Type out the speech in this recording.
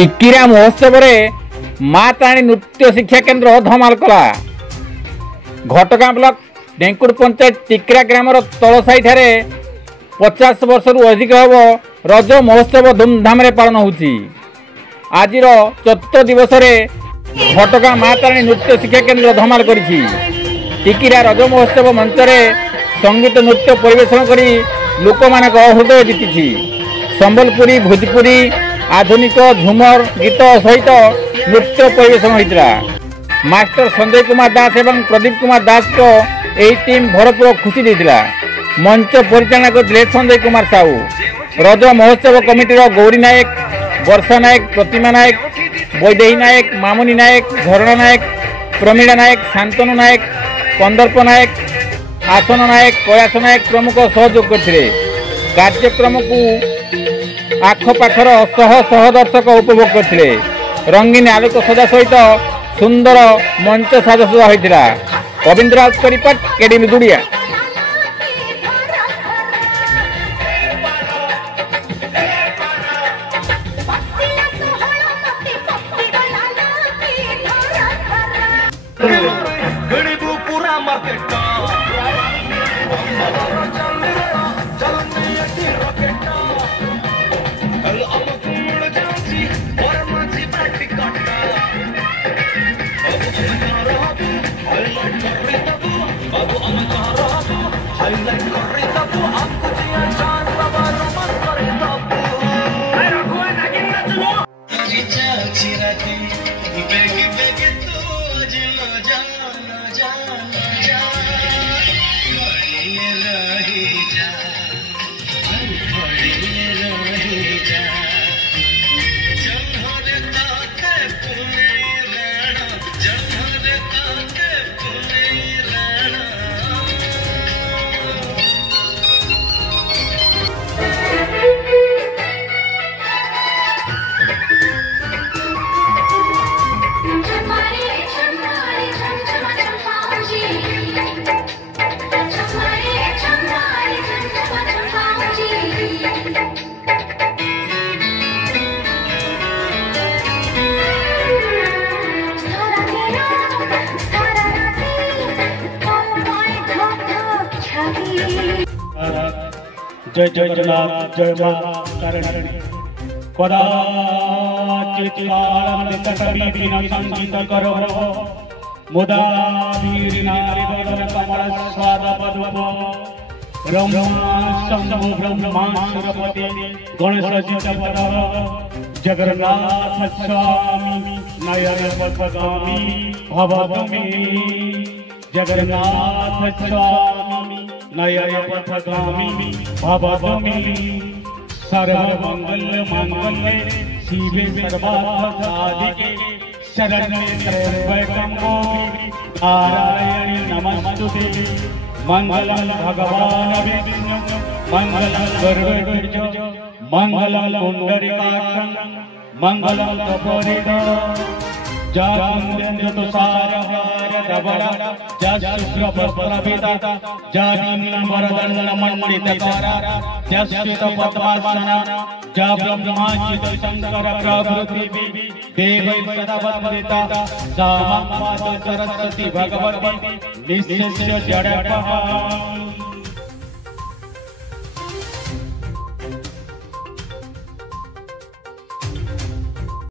टिकिरा महोत्सव माँ ताणी नृत्य शिक्षा केन्द्र धमाल कला। घटगाँ ब्लॉक डेंकुड़ पंचायत टिकिरा ग्राम तलसाई ठारे 50 वर्ष अधिक हम रज महोत्सव धूमधाम पालन होउछि। आज चतुर्थ दिवस घटगाँ माँ ताणी नृत्य शिक्षा केन्द्र धमाल करिछि। टिकिरा रज महोत्सव मंच संगीत नृत्य परिवेशन करी लोक मानक हृदय जीति। संबलपुरी भोजपुरी आधुनिक झुमर गीत सहित नृत्य परिवेशन होता। मास्टर संजय कुमार दास एवं प्रदीप कुमार दास को यही टीम भरपूर खुशी देता। मंच परिचालना करते संजय कुमार साहू। रज महोत्सव कमिटीर गौरी नायक, वर्षा नायक, प्रतिमा नायक, वैदेही नायक, मामुनी नायक, झरणा नायक, प्रमीला नायक, शांतनु नायक, कंदर्प नायक, आसन नायक, कयास नायक प्रमुख सहयोग करते। कार्यक्रम को आखपाखर शह शह दर्शक उपभोग करते। रंगीन आलोक सजा सहित सुंदर मंच साजसजा होता। रविंद्र राज का रिपोर्ट, केडीएम दुड़िया। जय जय जनाब, जय मां तारिणी। कदाचित् कालमनितटवीपिन संगीत करो मुदा वीरिनारि वदन कमल स्वाद पद्म ब्रह्मांड ब्रह्मांडपति गणेश पद जगन्नाथ स्वामी नयन पद्मगामी भवतु जगन्नाथ स्वामी नयन पथगामी भवतु सर्वमंगल मंगले शिवे सर्वार्थ साधिके शरण्ये त्र्यंबके गौरी नारायणी नमस्तुते। मंगलम भगवान विष्णु मंगलम गरुड़ध्वज मंगलम पुंडरीकाक्षं मंगलम कपोरित जातुसारहार धवल जशुभ्रवस्त्रभिता जातिम्बरदण्डमण्डितकरा जश्वित पद्मासना जब्रह्माच्युत शंकर प्रभृति देवै सदा वन्दिता सा माता सरस्वती भगवती निश्चय जडपः।